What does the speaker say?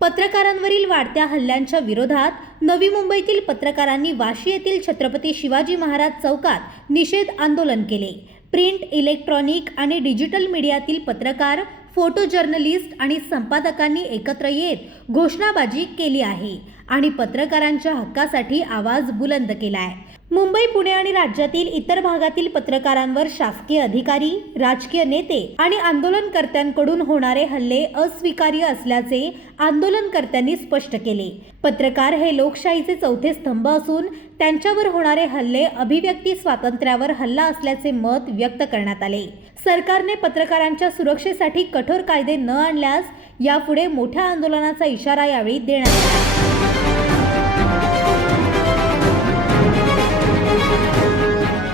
पत्रकारांवरील वाढत्या हल्ल्यांच्या विरोधात नवी मुंबईतील पत्रकारांनी वाशी येथील छत्रपती शिवाजी महाराज चौकात निषेध आंदोलन केले. प्रिंट इलेक्ट्रॉनिक आणि डिजिटल मीडियातील पत्रकार फोटो जर्नलिस्ट आणि संपादकांनी एकत्र येत घोषणाबाजी केली आहे आणि पत्रकारांच्या हक्कासाठी आवाज बुलंद केला आहे मुंबई पुणे आणि राज्यातील इतर भागातील पत्रकारांवर शासकीय अधिकारी राजकीय नेते आणि आंदोलनकर्त्यांकडून होणारे हल्ले अस्वीकार्य असल्याचे आंदोलनकर्त्यांनी स्पष्ट केले. पत्रकार हे लोकशाहीचे चौथे स्तंभ असून त्यांच्यावर होणारे हल्ले अभिव्यक्ती स्वातंत्र्यावर हल्ला असल्याचे मत व्यक्त करण्यात आले. सरकारने पत्रकारांच्या सुरक्षेसाठी कठोर कायदे न आणल्यास यापुढे मोठ्या आंदोलनाचा इशारा यावेळी देण्यात आला.